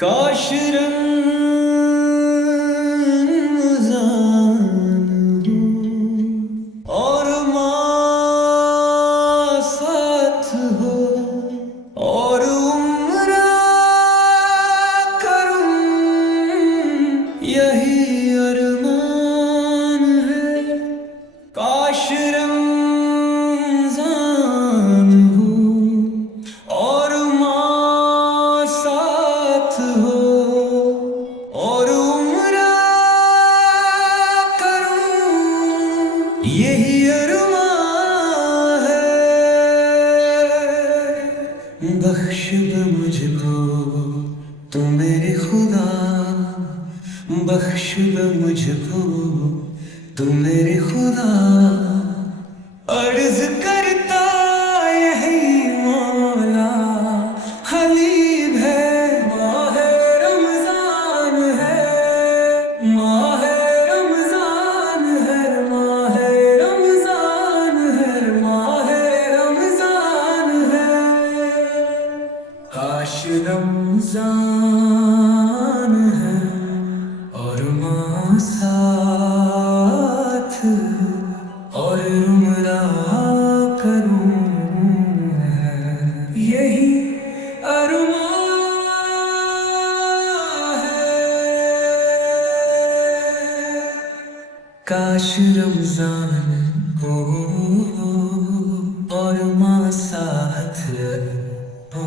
کاش رمضان ہو اور ماں ساتھ ہو اور عمرہ کروں، یہی ارمان ہے۔ کاش رمضان ہو اور ماں ساتھ ہو اور عمرہ کروں، یہی ارمان ہے۔ بخش دے مجھ کو تو میرے خدا، بخش دے مجھ کو تو میرے خدا، عرض کرتا یہی مولا، حبیب ہے ماہ رمضان ہے، ماہ رمضان ہے، ماہ رمضان ہے، ماہ رمضان ہے۔ کاش رمضان ہے اور ماں ساتھ اور عمرہ کروں، یہی ارمان ہے۔ کاش رمضان ہو اور ماں ساتھ ہو۔